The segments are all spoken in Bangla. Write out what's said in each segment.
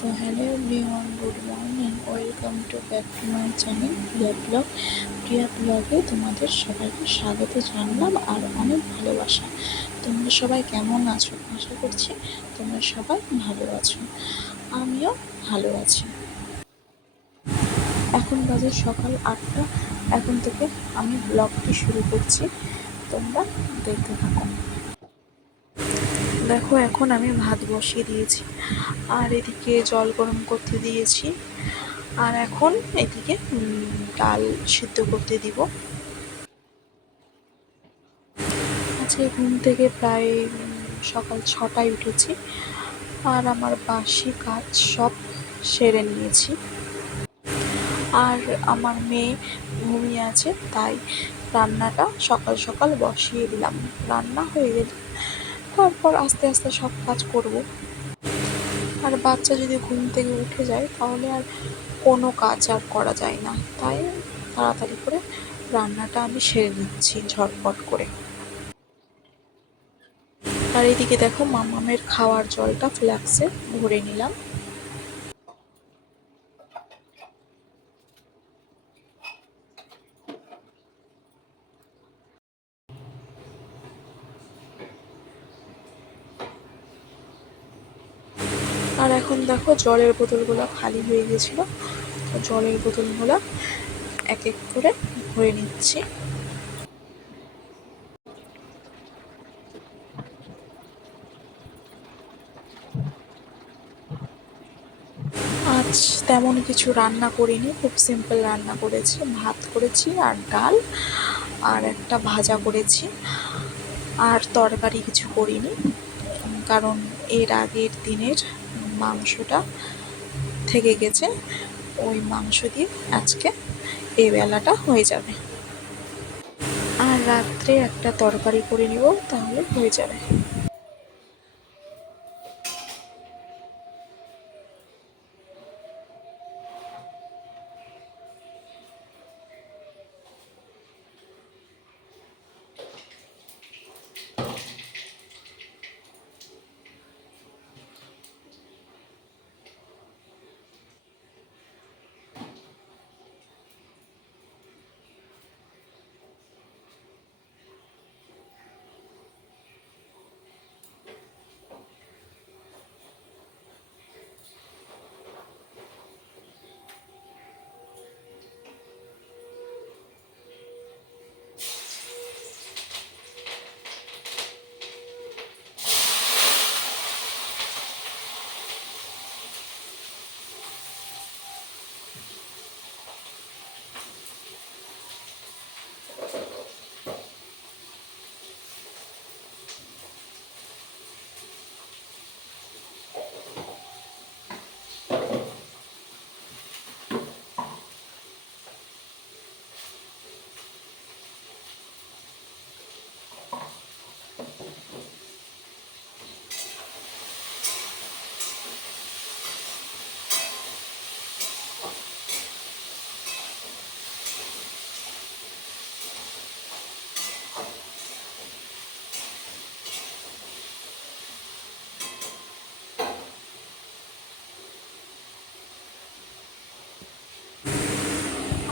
So hello everyone good morning welcome to back to my channel Priya blog Priya ব্লগে তোমাদের সবাইকে স্বাগত জানলাম আর অনেক ভালোবাসা। তোমরা সবাই কেমন আছো? আশা করছি তোমরা সবাই ভালো আছো। আমিও ভালো আছি। এখন বাজে সকাল আটটা। এখন থেকে আমি ব্লগটি শুরু করছি। তোমরা দেখতে থাকো। দেখো, এখন আমি ভাত বসিয়ে দিয়েছি, আর এদিকে জল গরম করতে দিয়েছি, আর এখন এদিকে ডাল সিদ্ধ করতে দিব। আজকে ঘুম থেকে প্রায় সকাল ছটায় উঠেছি, আর আমার বাসি কাজ সব সেরে নিয়েছি। আর আমার মেয়ে ঘুমিয়ে আছে, তাই রান্নাটা সকাল সকাল বসিয়ে দিলাম। রান্না হয়ে গেলে তারপর আস্তে আস্তে সব কাজ করব। আর বাচ্চা যদি ঘুম থেকে উঠে যায়, তাহলে আর কোনো কাজ আর করা যায় না। তাই তাড়াতাড়ি করে রান্নাটা আমি সেরে নিচ্ছি ঝটপট করে। আর এদিকে দেখো মামামের খাওয়ার জলটা ফ্ল্যাক্সে ভরে নিলাম। আর এখন দেখো জলের বোতলগুলো খালি হয়ে গেছিল। তো জলের বোতলগুলো এক এক করে ভরে নিচ্ছি। আজ তেমন কিছু রান্না করিনি, খুব সিম্পল রান্না করেছি। ভাত করেছি আর ডাল আর একটা ভাজা করেছি। আর তরকারি কিছু করিনি, কারণ এর আগের দিনের মাংসটা থেকে গেছে। ওই মাংস দিয়ে আজকে এই বেলাটা হয়ে যাবে। আর রাত্রে একটা তরকারি করে নিব, তাহলে হয়ে যাবে।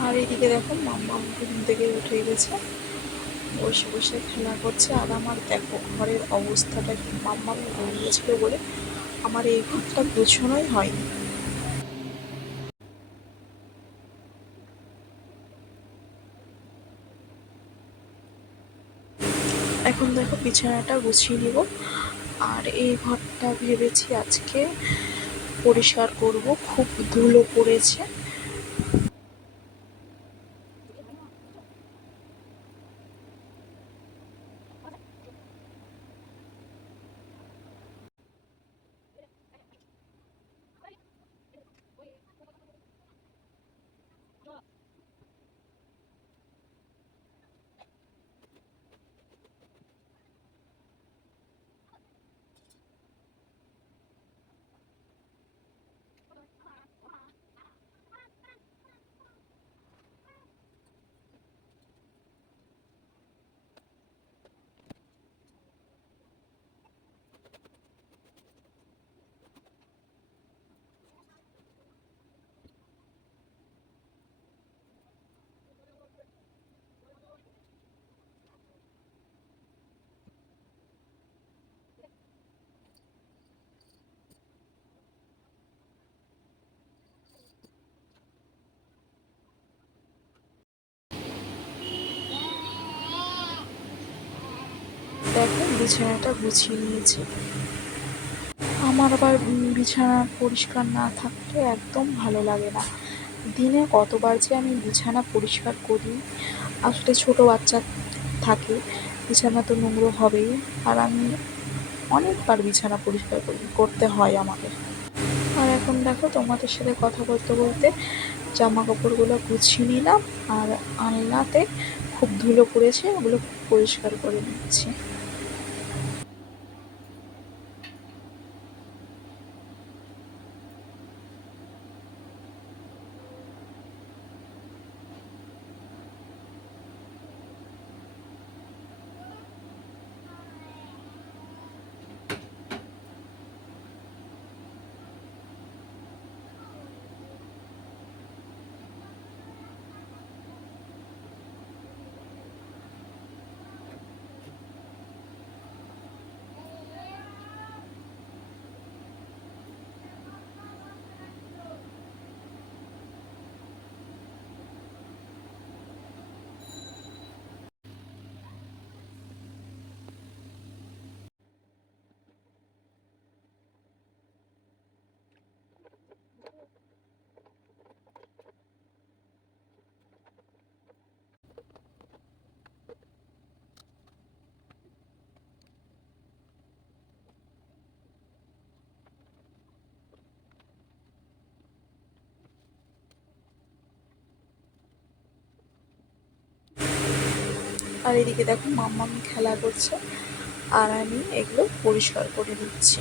আর এইদিকে দেখো মাম্মা ঘুম থেকে উঠে গেছে। বসে বসে খেলা করছে আর আমার দেখো ঘরের অবস্থাটা কি? মাম্মা ঘুমিয়েছিল বলে আমার এই ঘরটা গোছানোই হয়নি। এখন দেখো বিছানাটা গুছিয়ে নিব। আর এই ঘরটা ভেবেছি আজকে পরিষ্কার করব। খুব ধুলো পড়েছে। দেখো বিছানাটা গুছিয়ে নিয়েছি। আমার আবার বিছানা পরিষ্কার না থাকলে একদম ভালো লাগে না। দিনে কতবার যে আমি বিছানা পরিষ্কার করি, আসলে ছোট বাচ্চা থাকে, বিছানা তো নোংরো হবেই, আর আমি অনেকবার বিছানা পরিষ্কার করি, করতে হয় আমাকে আর এখন দেখো তোমাদের সাথে কথা বলতে বলতে জামা কাপড়গুলো গুছিয়ে নিলাম, আর আলনাতে খুব ধুলো পড়েছে, ওগুলো পরিষ্কার করে নিচ্ছি। আর এদিকে দেখো মাম্মাম খেলা করছে, আর আমি এগুলো পরিষ্কার করে দিচ্ছি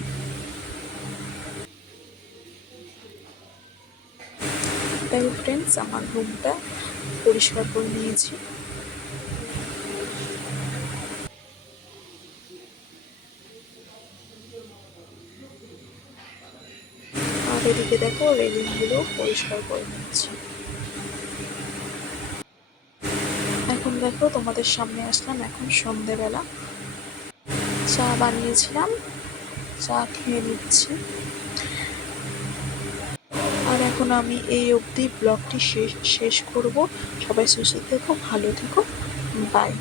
দেখো ফ্রেন্ডস আমার রুমটা পরিষ্কার করে নিয়েছি। আর এদিকে দেখো রেলিংগুলো পরিষ্কার করে নিচ্ছি এখন দেখো, তোমাদের সামনে আসলাম এখন সন্ধেবেলা। চা বানিয়েছিলাম, চা খেয়ে নিচ্ছি। আর এখন আমি এই অবধি ব্লগটি শেষ শেষ করব। সবাই সুস্থ থেকো, ভালো থেকো বাই